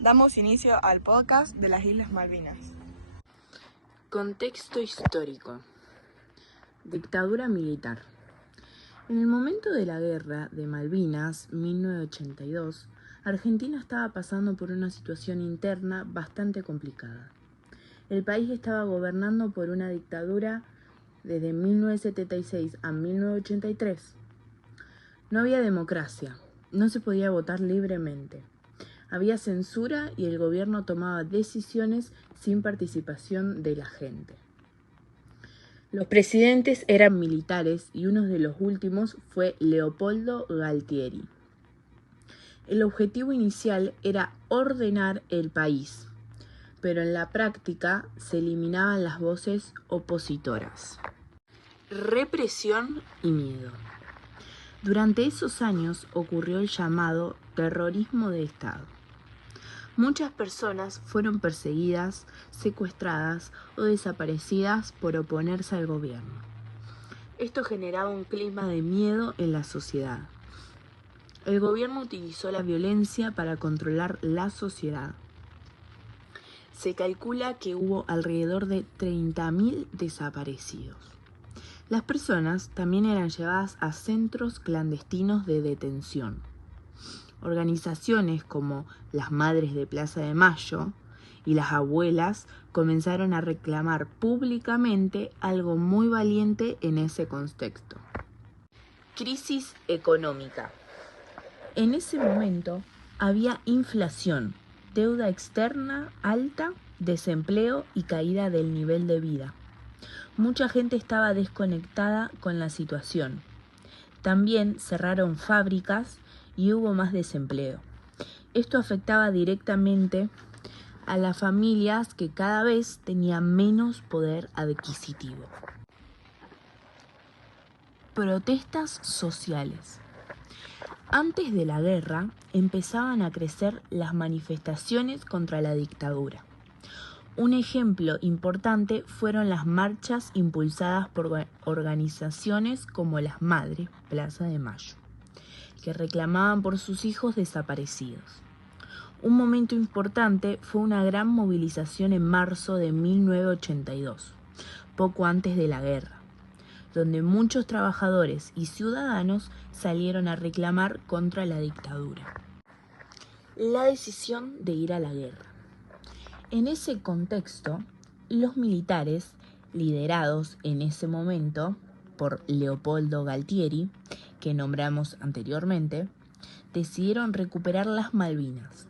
Damos inicio al podcast de las Islas Malvinas. Contexto histórico. Dictadura militar. En el momento de la Guerra de Malvinas, 1982, Argentina estaba pasando por una situación interna bastante complicada. El país estaba gobernando por una dictadura desde 1976 a 1983. No había democracia, no se podía votar libremente. Había censura y el gobierno tomaba decisiones sin participación de la gente. Los presidentes eran militares y uno de los últimos fue Leopoldo Galtieri. El objetivo inicial era ordenar el país, pero en la práctica se eliminaban las voces opositoras. Represión y miedo. Durante esos años ocurrió el llamado terrorismo de Estado. Muchas personas fueron perseguidas, secuestradas o desaparecidas por oponerse al gobierno. Esto generaba un clima de miedo en la sociedad. El gobierno utilizó la violencia para controlar la sociedad. Se calcula que hubo alrededor de 30.000 desaparecidos. Las personas también eran llevadas a centros clandestinos de detención. Organizaciones como las Madres de Plaza de Mayo y las Abuelas comenzaron a reclamar públicamente algo muy valiente en ese contexto. Crisis económica. En ese momento había inflación, deuda externa alta, desempleo y caída del nivel de vida. Mucha gente estaba desconectada con la situación. También cerraron fábricas y hubo más desempleo. Esto afectaba directamente a las familias que cada vez tenían menos poder adquisitivo. Protestas sociales. Antes de la guerra empezaban a crecer las manifestaciones contra la dictadura. Un ejemplo importante fueron las marchas impulsadas por organizaciones como las Madres Plaza de Mayo, que reclamaban por sus hijos desaparecidos. Un momento importante fue una gran movilización en marzo de 1982, poco antes de la guerra, donde muchos trabajadores y ciudadanos salieron a reclamar contra la dictadura. La decisión de ir a la guerra. En ese contexto, los militares, liderados en ese momento por Leopoldo Galtieri, que nombramos anteriormente, decidieron recuperar las Malvinas.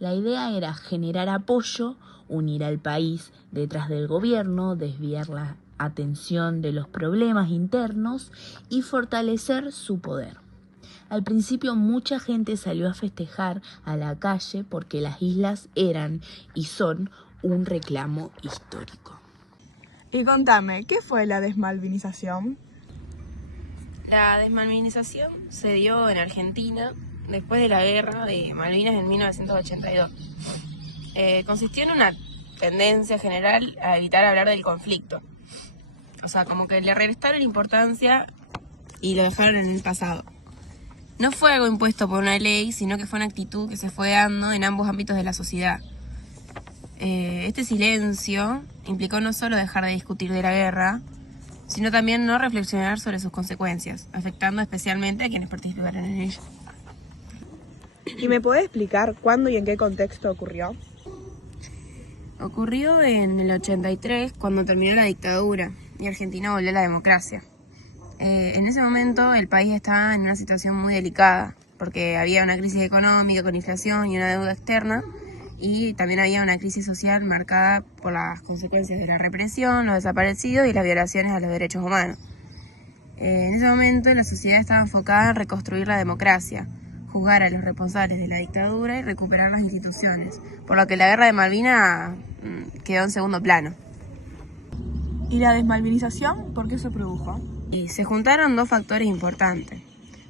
La idea era generar apoyo, unir al país detrás del gobierno, desviar la atención de los problemas internos y fortalecer su poder. Al principio mucha gente salió a festejar a la calle porque las islas eran y son un reclamo histórico. Y contame, ¿qué fue la desmalvinización? La desmalvinización se dio en Argentina después de la guerra de Malvinas en 1982. Consistió en una tendencia general a evitar hablar del conflicto. O sea, como que le restaron importancia y lo dejaron en el pasado. No fue algo impuesto por una ley, sino que fue una actitud que se fue dando en ambos ámbitos de la sociedad. Este silencio implicó no solo dejar de discutir de la guerra, sino también no reflexionar sobre sus consecuencias, afectando especialmente a quienes participaron en ella. ¿Y me podés explicar cuándo y en qué contexto ocurrió? Ocurrió en el 83, cuando terminó la dictadura y Argentina volvió a la democracia. En ese momento el país estaba en una situación muy delicada, porque había una crisis económica con inflación y una deuda externa, y también había una crisis social marcada por las consecuencias de la represión, los desaparecidos y las violaciones a los derechos humanos. En ese momento la sociedad estaba enfocada en reconstruir la democracia, juzgar a los responsables de la dictadura y recuperar las instituciones, por lo que la guerra de Malvinas quedó en segundo plano. ¿Y la desmalvinización por qué se produjo? Y se juntaron dos factores importantes.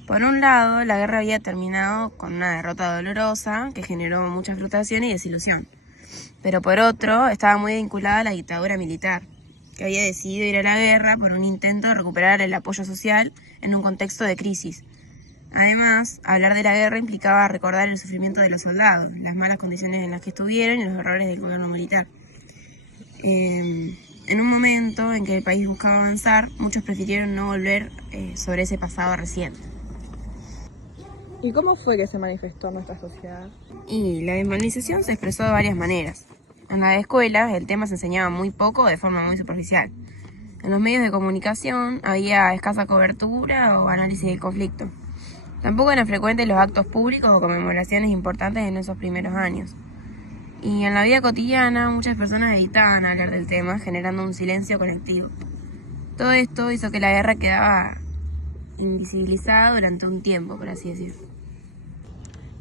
Por un lado, la guerra había terminado con una derrota dolorosa que generó mucha frustración y desilusión. Pero por otro, estaba muy vinculada a la dictadura militar, que había decidido ir a la guerra por un intento de recuperar el apoyo social en un contexto de crisis. Además, hablar de la guerra implicaba recordar el sufrimiento de los soldados, las malas condiciones en las que estuvieron y los errores del gobierno militar. En un momento en que el país buscaba avanzar, muchos prefirieron no volver sobre ese pasado reciente. ¿Y cómo fue que se manifestó en nuestra sociedad? Y la desmovilización se expresó de varias maneras. En las escuelas el tema se enseñaba muy poco o de forma muy superficial. En los medios de comunicación había escasa cobertura o análisis del conflicto. Tampoco eran frecuentes los actos públicos o conmemoraciones importantes en esos primeros años. Y en la vida cotidiana muchas personas evitaban hablar del tema, generando un silencio colectivo. Todo esto hizo que la guerra quedaba invisibilizada durante un tiempo, por así decirlo.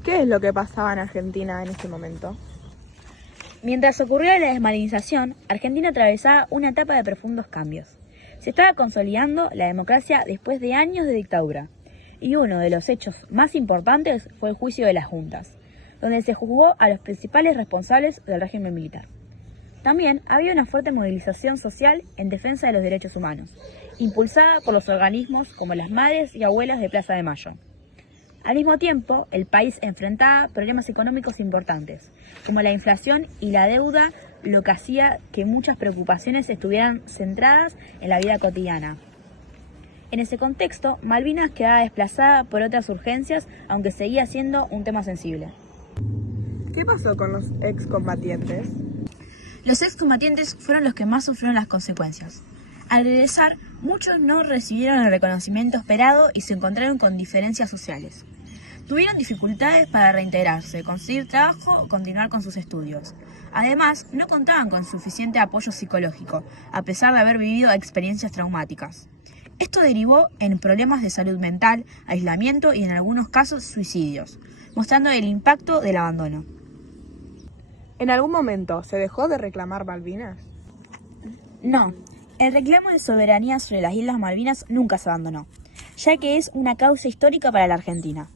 ¿Qué es lo que pasaba en Argentina en ese momento? Mientras ocurría la desmalinización, Argentina atravesaba una etapa de profundos cambios. Se estaba consolidando la democracia después de años de dictadura, y uno de los hechos más importantes fue el juicio de las juntas, donde se juzgó a los principales responsables del régimen militar. También había una fuerte movilización social en defensa de los derechos humanos, impulsada por los organismos como las Madres y Abuelas de Plaza de Mayo. Al mismo tiempo, el país enfrentaba problemas económicos importantes, como la inflación y la deuda, lo que hacía que muchas preocupaciones estuvieran centradas en la vida cotidiana. En ese contexto, Malvinas quedaba desplazada por otras urgencias, aunque seguía siendo un tema sensible. ¿Qué pasó con los excombatientes? Los excombatientes fueron los que más sufrieron las consecuencias. Al regresar, muchos no recibieron el reconocimiento esperado y se encontraron con diferencias sociales. Tuvieron dificultades para reintegrarse, conseguir trabajo o continuar con sus estudios. Además, no contaban con suficiente apoyo psicológico, a pesar de haber vivido experiencias traumáticas. Esto derivó en problemas de salud mental, aislamiento y en algunos casos suicidios, mostrando el impacto del abandono. ¿En algún momento se dejó de reclamar Malvinas? No, el reclamo de soberanía sobre las Islas Malvinas nunca se abandonó, ya que es una causa histórica para la Argentina.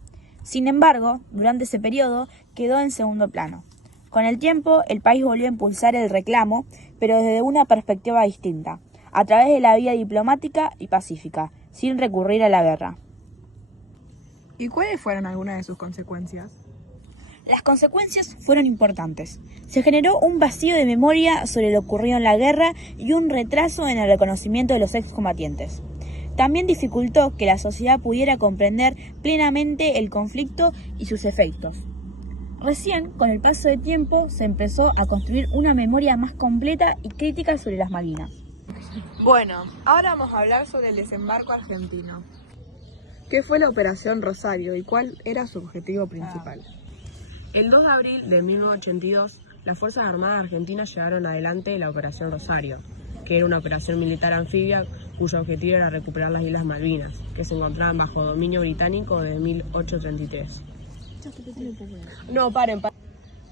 Sin embargo, durante ese periodo quedó en segundo plano. Con el tiempo, el país volvió a impulsar el reclamo, pero desde una perspectiva distinta, a través de la vía diplomática y pacífica, sin recurrir a la guerra. ¿Y cuáles fueron algunas de sus consecuencias? Las consecuencias fueron importantes. Se generó un vacío de memoria sobre lo ocurrido en la guerra y un retraso en el reconocimiento de los excombatientes. También dificultó que la sociedad pudiera comprender plenamente el conflicto y sus efectos. Recién, con el paso del tiempo, se empezó a construir una memoria más completa y crítica sobre las Malvinas. Bueno, ahora vamos a hablar sobre el desembarco argentino. ¿Qué fue la Operación Rosario y cuál era su objetivo principal? El 2 de abril de 1982, las Fuerzas Armadas Argentinas llevaron adelante la Operación Rosario, que era una operación militar anfibia cuyo objetivo era recuperar las Islas Malvinas, que se encontraban bajo dominio británico desde 1833. No, paren.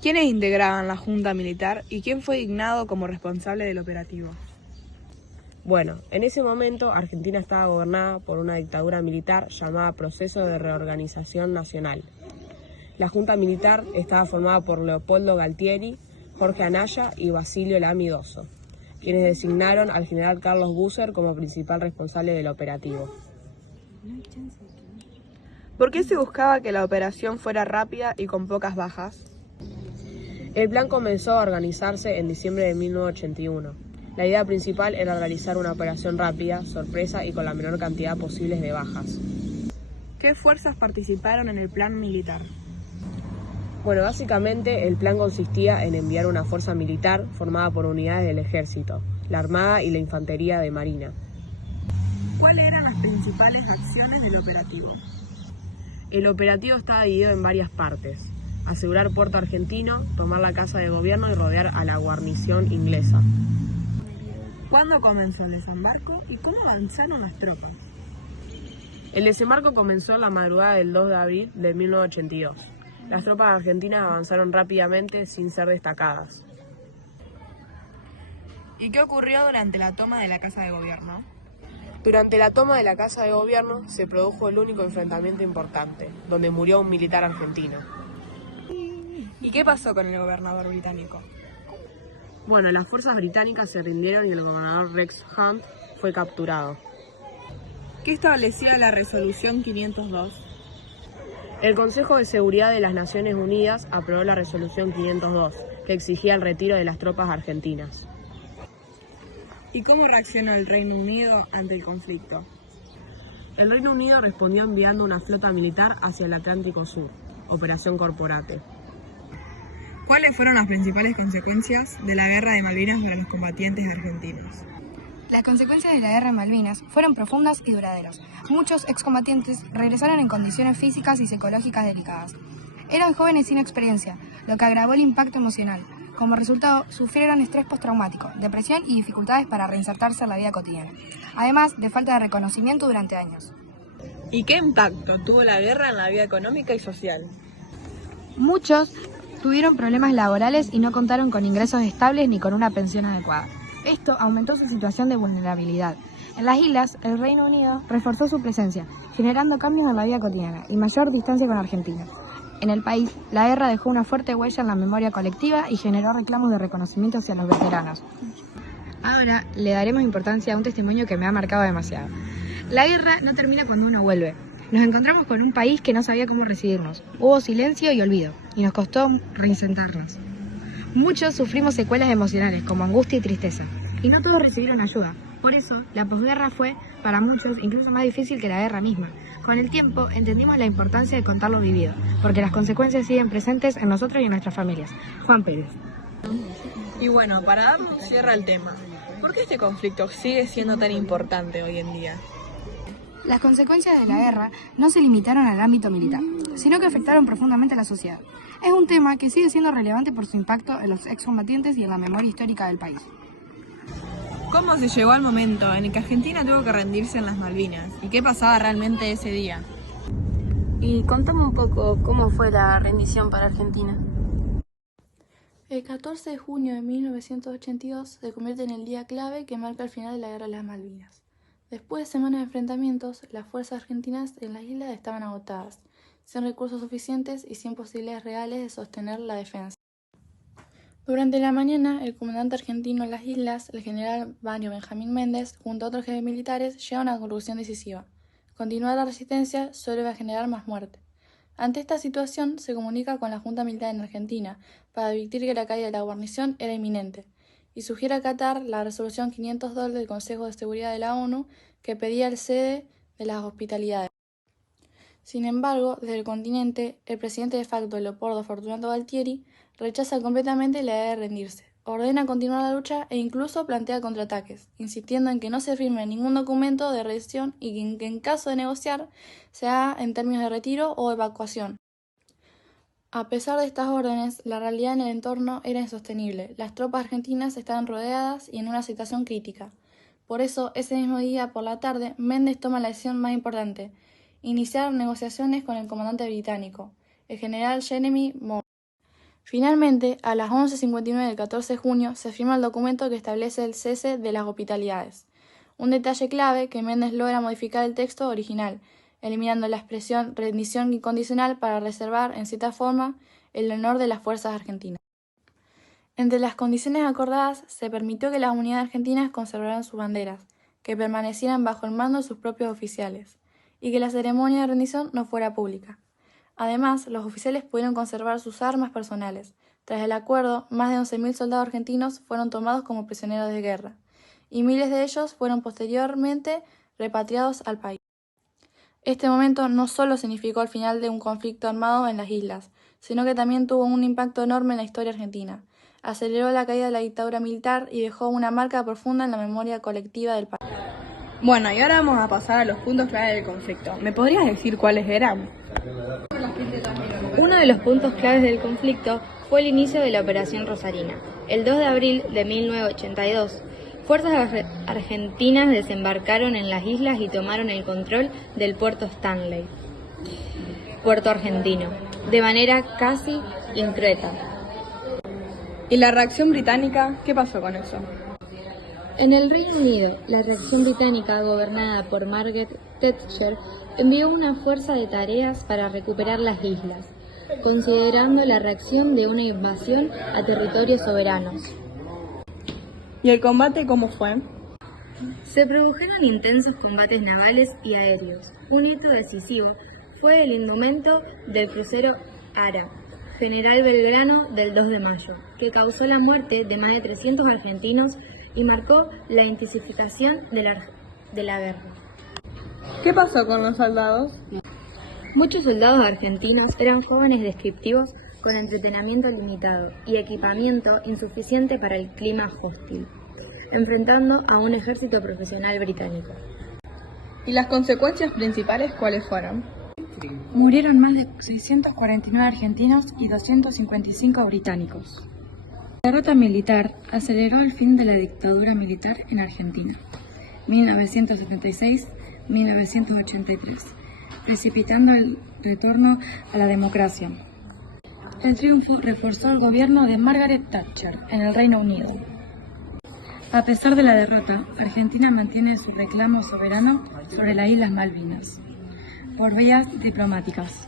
¿Quiénes integraban la Junta Militar y quién fue designado como responsable del operativo? Bueno, en ese momento Argentina estaba gobernada por una dictadura militar llamada Proceso de Reorganización Nacional. La Junta Militar estaba formada por Leopoldo Galtieri, Jorge Anaya y Basilio Lamidoso, quienes designaron al general Carlos Busser como principal responsable del operativo. ¿Por qué se buscaba que la operación fuera rápida y con pocas bajas? El plan comenzó a organizarse en diciembre de 1981. La idea principal era realizar una operación rápida, sorpresa y con la menor cantidad posible de bajas. ¿Qué fuerzas participaron en el plan militar? Bueno, básicamente el plan consistía en enviar una fuerza militar formada por unidades del ejército, la armada y la infantería de marina. ¿Cuáles eran las principales acciones del operativo? El operativo estaba dividido en varias partes: asegurar Puerto Argentino, tomar la casa de gobierno y rodear a la guarnición inglesa. ¿Cuándo comenzó el desembarco y cómo avanzaron las tropas? El desembarco comenzó en la madrugada del 2 de abril de 1982. Las tropas argentinas avanzaron rápidamente sin ser destacadas. ¿Y qué ocurrió durante la toma de la Casa de Gobierno? Durante la toma de la Casa de Gobierno se produjo el único enfrentamiento importante, donde murió un militar argentino. ¿Y qué pasó con el gobernador británico? Bueno, las fuerzas británicas se rindieron y el gobernador Rex Hunt fue capturado. ¿Qué establecía la resolución 502? El Consejo de Seguridad de las Naciones Unidas aprobó la resolución 502, que exigía el retiro de las tropas argentinas. ¿Y cómo reaccionó el Reino Unido ante el conflicto? El Reino Unido respondió enviando una flota militar hacia el Atlántico Sur, Operación Corporate. ¿Cuáles fueron las principales consecuencias de la Guerra de Malvinas para los combatientes argentinos? Las consecuencias de la Guerra de Malvinas fueron profundas y duraderas. Muchos excombatientes regresaron en condiciones físicas y psicológicas delicadas. Eran jóvenes sin experiencia, lo que agravó el impacto emocional. Como resultado, sufrieron estrés postraumático, depresión y dificultades para reinsertarse en la vida cotidiana, además de falta de reconocimiento durante años. ¿Y qué impacto tuvo la guerra en la vida económica y social? Muchos tuvieron problemas laborales y no contaron con ingresos estables ni con una pensión adecuada. Esto aumentó su situación de vulnerabilidad. En las islas, el Reino Unido reforzó su presencia, generando cambios en la vida cotidiana y mayor distancia con Argentina. En el país, la guerra dejó una fuerte huella en la memoria colectiva y generó reclamos de reconocimiento hacia los veteranos. Ahora le daremos importancia a un testimonio que me ha marcado demasiado. La guerra no termina cuando uno vuelve. Nos encontramos con un país que no sabía cómo recibirnos. Hubo silencio y olvido, y nos costó reinsentarnos. Muchos sufrimos secuelas emocionales como angustia y tristeza, y no todos recibieron ayuda. Por eso, la posguerra fue, para muchos, incluso más difícil que la guerra misma. Con el tiempo, entendimos la importancia de contar lo vivido, porque las consecuencias siguen presentes en nosotros y en nuestras familias. Juan Pérez. Y bueno, para dar un cierre al tema, ¿por qué este conflicto sigue siendo tan importante hoy en día? Las consecuencias de la guerra no se limitaron al ámbito militar, sino que afectaron profundamente a la sociedad. Es un tema que sigue siendo relevante por su impacto en los excombatientes y en la memoria histórica del país. ¿Cómo se llegó al momento en el que Argentina tuvo que rendirse en las Malvinas? ¿Y qué pasaba realmente ese día? Y contame un poco cómo fue la rendición para Argentina. El 14 de junio de 1982 se convierte en el día clave que marca el final de la Guerra de las Malvinas. Después de semanas de enfrentamientos, las fuerzas argentinas en las islas estaban agotadas, sin recursos suficientes y sin posibilidades reales de sostener la defensa. Durante la mañana, el comandante argentino en las islas, el general Mario Benjamín Méndez, junto a otros jefes militares, llega a una conclusión decisiva. Continuar la resistencia solo iba a generar más muerte. Ante esta situación, se comunica con la Junta Militar en Argentina para advertir que la caída de la guarnición era inminente, y sugiere acatar la resolución 502 del Consejo de Seguridad de la ONU que pedía el cese de las hospitalidades. Sin embargo, desde el continente, el presidente de facto, Leopoldo Fortunato Galtieri, rechaza completamente la idea de rendirse, ordena continuar la lucha e incluso plantea contraataques, insistiendo en que no se firme ningún documento de rendición y que en caso de negociar se haga en términos de retiro o evacuación. A pesar de estas órdenes, la realidad en el entorno era insostenible. Las tropas argentinas estaban rodeadas y en una situación crítica. Por eso, ese mismo día por la tarde, Méndez toma la decisión más importante: iniciar negociaciones con el comandante británico, el general Jeremy Moore. Finalmente, a las 11:59 del 14 de junio, se firma el documento que establece el cese de las hospitalidades. Un detalle clave que Méndez logra modificar el texto original, eliminando la expresión rendición incondicional para reservar, en cierta forma, el honor de las fuerzas argentinas. Entre las condiciones acordadas, se permitió que las unidades argentinas conservaran sus banderas, que permanecieran bajo el mando de sus propios oficiales, y que la ceremonia de rendición no fuera pública. Además, los oficiales pudieron conservar sus armas personales. Tras el acuerdo, más de 11.000 soldados argentinos fueron tomados como prisioneros de guerra, y miles de ellos fueron posteriormente repatriados al país. Este momento no solo significó el final de un conflicto armado en las islas, sino que también tuvo un impacto enorme en la historia argentina. Aceleró la caída de la dictadura militar y dejó una marca profunda en la memoria colectiva del país. Bueno, y ahora vamos a pasar a los puntos clave del conflicto. ¿Me podrías decir cuáles eran? Uno de los puntos claves del conflicto fue el inicio de la Operación Rosarina. El 2 de abril de 1982, fuerzas argentinas desembarcaron en las islas y tomaron el control del puerto Stanley, puerto argentino, de manera casi incruenta. ¿Y la reacción británica? ¿Qué pasó con eso? En el Reino Unido, la reacción británica, gobernada por Margaret Thatcher, envió una fuerza de tareas para recuperar las islas, considerando la reacción de una invasión a territorios soberanos. ¿Y el combate cómo fue? Se produjeron intensos combates navales y aéreos. Un hito decisivo fue el indumento del crucero Ara, General Belgrano del 2 de mayo, que causó la muerte de más de 300 argentinos y marcó la intensificación de la guerra. ¿Qué pasó con los soldados? Muchos soldados argentinos eran jóvenes descriptivos con entrenamiento limitado y equipamiento insuficiente para el clima hostil, enfrentando a un ejército profesional británico. ¿Y las consecuencias principales cuáles fueron? Murieron más de 649 argentinos y 255 británicos. La derrota militar aceleró el fin de la dictadura militar en Argentina, 1976-1983, precipitando el retorno a la democracia. El triunfo reforzó el gobierno de Margaret Thatcher en el Reino Unido. A pesar de la derrota, Argentina mantiene su reclamo soberano sobre las Islas Malvinas por vías diplomáticas.